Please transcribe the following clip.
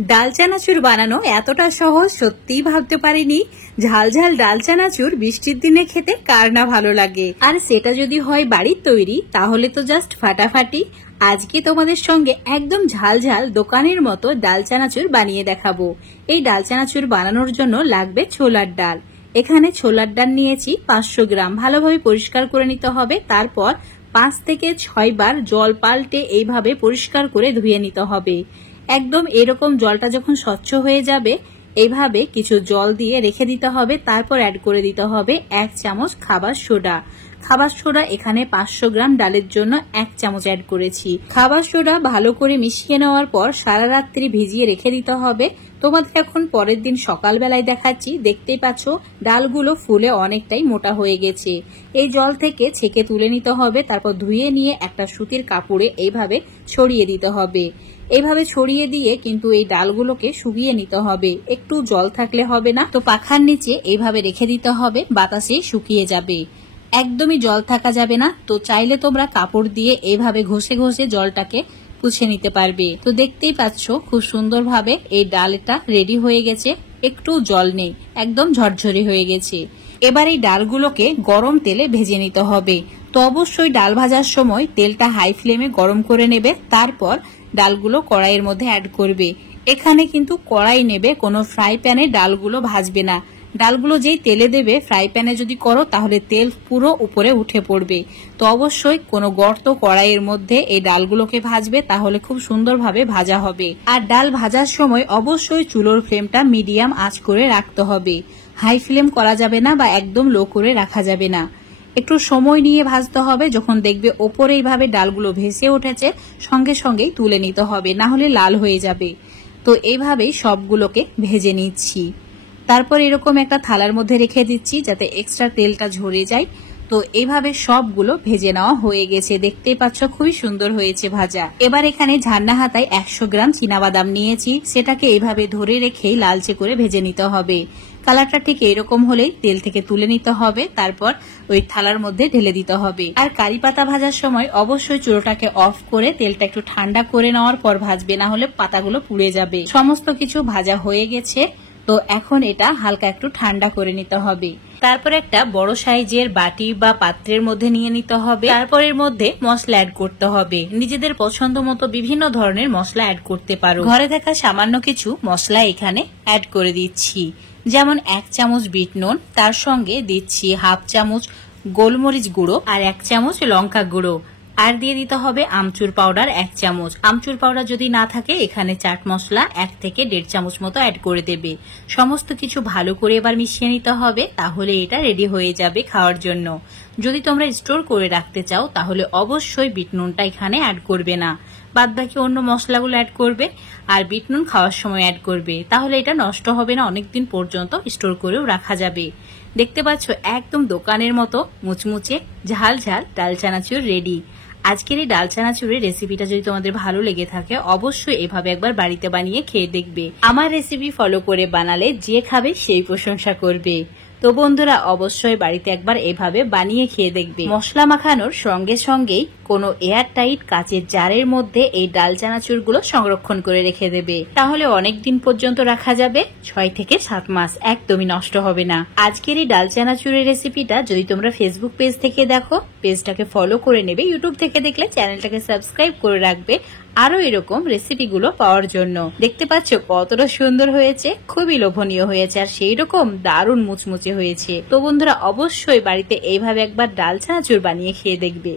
ডাল চানাচুর বানানো এতটা সহজ সত্যিই ভাবতে পারিনি। ঝাল ঝাল ডাল চানাচুর বৃষ্টির দিনে খেতে কার না ভালো লাগে, আর সেটা যদি হয় বাড়ির তৈরি তাহলে তো জাস্ট ফাটাফাটি। আজকে তোমাদের সঙ্গে একদম ঝাল ঝাল দোকানের মতো ডাল চানাচুর বানিয়ে দেখাবো। এই ডাল চানাচুর বানানোর জন্য লাগবে ছোলার ডাল। এখানে ছোলার ডাল নিয়েছি 500 গ্রাম। ভালোভাবে পরিষ্কার করে নিতে হবে, তারপর 5 থেকে 6 বার জল পাল্টে এইভাবে পরিষ্কার করে ধুয়ে নিতে হবে। একদম এরকম জলটা যখন স্বচ্ছ হয়ে যাবে এইভাবে কিছু জল দিয়ে রেখে দিতে হবে। তারপর অ্যাড করে দিতে হবে 1 চামচ খাবার সোডা। খাবার সোডা এখানে 500 গ্রাম ডালের জন্য 1 চামচ অ্যাড করেছি। খাবার সোডা ভালো করে মিশিয়ে নেওয়ার পর সারা রাত্রি ভিজিয়ে রেখে দিতে হবে। তোমাদের এখন পরের দিন সকালবেলায় দেখাচ্ছি। দেখতেই পাচ্ছ ডালগুলো ফুলে অনেকটাই মোটা হয়ে গেছে। এই জল থেকে ছেঁকে তুলে নিতে হবে, তারপর ধুয়ে নিয়ে একটা সুতির কাপড়ে এইভাবে ছড়িয়ে দিতে হবে। এইভাবে ছড়িয়ে দিয়ে কিন্তু এই ডালগুলোকে শুকিয়ে নিতে হবে। একটু জল থাকলে হবে না, তো পাখার নিচে এইভাবে রেখে দিতে হবে, বাতাসে শুকিয়ে যাবে। একদমই জল থাকা যাবে না। তো চাইলে তোমরা কাপড় দিয়ে এইভাবে ঘষে ঘষে জলটাকে পুছে নিতে পারবে। তো দেখতেই পাচ্ছ খুব সুন্দরভাবে এই ডালটা রেডি হয়ে গেছে, একটু জল নেই, একদম ঝরঝরে হয়ে গেছে। এবার এই ডালগুলোকে গরম তেলে ভেজে নিতে হবে। তো অবশ্যই ডাল ভাজার সময় তেলটা হাই ফ্লেমে গরম করে নেবে, তারপর ডালগুলো কড়াইয়ের মধ্যে অ্যাড করবে। এখানে কিন্তু কড়াই নেবে, কোনো ফ্রাই প্যানে ডালগুলো ভাজবে না। ডালগুলো যেই তেলে দেবে, ফ্রাই প্যানে যদি করো তাহলে তেল পুরো উপরে উঠে পড়বে। তো অবশ্যই কোনো গর্ত কড়াইয়ের মধ্যে এই ডালগুলোকে ভাজবে, তাহলে খুব সুন্দরভাবে ভাজা হবে। আর ডাল ভাজার সময় অবশ্যই চুলোর ফ্লেমটা মিডিয়াম আঁচ করে রাখতে হবে। হাই ফ্লেম করা যাবে না বা একদম লো করে রাখা যাবে না। একটু সময় নিয়ে ভাজতে হবে। যখন দেখবে ওপরে এইভাবে ডালগুলো ভেসে উঠেছে সঙ্গে সঙ্গেই তুলে নিতে হবে, না হলে লাল হয়ে যাবে। তো এইভাবেই সবগুলোকে ভেজে নিচ্ছি। তারপর এরকম একটা থালার মধ্যে রেখে দিচ্ছি যাতে এক্সট্রা তেলটা ঝরে যায়। তো এইভাবে সবগুলো ভেজে নেওয়া হয়ে গেছে। দেখতেই পাচ্ছ খুবই সুন্দর হয়েছে ভাজা। এবার এখানে ঝান্না হাতায় 100 গ্রাম চীনাবাদাম নিয়েছি, সেটাকে এইভাবে ধরে রেখেই লালচে করে ভেজে নিতে হবে। কালারটা ঠিক এরকম হলেই তেল থেকে তুলে নিতে হবে, তারপর ওই থালার মধ্যে ঢেলে দিতে হবে। আর কারি পাতা ভাজার সময় অবশ্যই চুলোটাকে অফ করে তেলটা একটু ঠান্ডা করে নেওয়ার পর ভাজবে, না হলে পাতাগুলো পুড়ে যাবে। সমস্ত কিছু ভাজা হয়ে গেছে। তো এখন এটা হালকা একটু ঠান্ডা করে নিতে হবে। তারপর একটা বড় সাইজের বাটি বা পাত্রের মধ্যে নিয়ে নিতে হবে। তারপর এর মধ্যে মশলা অ্যাড করতে হবে। নিজেদের পছন্দ মতো বিভিন্ন ধরনের মশলা অ্যাড করতে পারো। ঘরে থাকা সামান্য কিছু মশলা এখানে অ্যাড করে দিচ্ছি, যেমন 1 চামচ বিট নুন, তার সঙ্গে দিচ্ছি 1/2 চামচ গোলমরিচ গুঁড়ো আর 1 চামচ লঙ্কা গুঁড়ো। আর দিয়ে দিতে হবে আমচুর পাউডার 1 চামচ। আমচুর পাউডার যদি না থাকে এখানে চাট মশলা 1 থেকে 1.5 চামচ মতো অ্যাড করে দেবে। সমস্ত কিছু ভালো করে এবার মিশিয়ে নিতে হবে, তাহলে এটা রেডি হয়ে যাবে খাওয়ার জন্য। যদি তোমরা স্টোর করে রাখতে চাও তাহলে অবশ্যই বিট নুনটা এখানে অ্যাড করবে না, বাদ বাকি অন্য মশলাগুলো অ্যাড করবে। আর বিট নুন খাওয়ার সময় অ্যাড করবে, তাহলে এটা নষ্ট হবে না, অনেকদিন পর্যন্ত স্টোর করেও রাখা যাবে। দেখতে পাচ্ছ একদম দোকানের মতো মুচমুচে ঝাল ঝাল ডাল চানাচুর রেডি। আজকের এই ডাল চানাচুরের রেসিপিটা যদি তোমাদের ভালো লেগে থাকে অবশ্যই এভাবে একবার বাড়িতে বানিয়ে খেয়ে দেখবে। আমার রেসিপি ফলো করে বানালে যে খাবে সেই প্রশংসা করবে। তো বন্ধুরা অবশ্যই বাড়িতে একবার এভাবে বানিয়ে খেয়ে দেখবে। মশলা মাখানোর সঙ্গে সঙ্গেই কোনো এয়ার টাইট কাচের জারের মধ্যে এই ডাল চানাচুরগুলো সংরক্ষণ করে রেখে দেবে, তাহলে অনেক দিন পর্যন্ত রাখা যাবে। 6 থেকে 7 মাস একদমই নষ্ট হবে না। আজকের এই ডাল চানাচুরের রেসিপিটা যদি তোমরা ফেসবুক পেজ থেকে দেখো, পেজটাকে ফলো করে নেবে। ইউটিউব থেকে দেখলে চ্যানেলটাকে সাবস্ক্রাইব করে রাখবে আরো এরকম রেসিপিগুলো পাওয়ার জন্য। দেখতে পাচ্ছ কতটা সুন্দর হয়েছে, খুবই লোভনীয় হয়েছে, আর সেই রকম দারুণ মুচমুচে হয়েছে। তো বন্ধুরা অবশ্যই বাড়িতে এইভাবে একবার ডাল চানাচুর বানিয়ে খেয়ে দেখবে।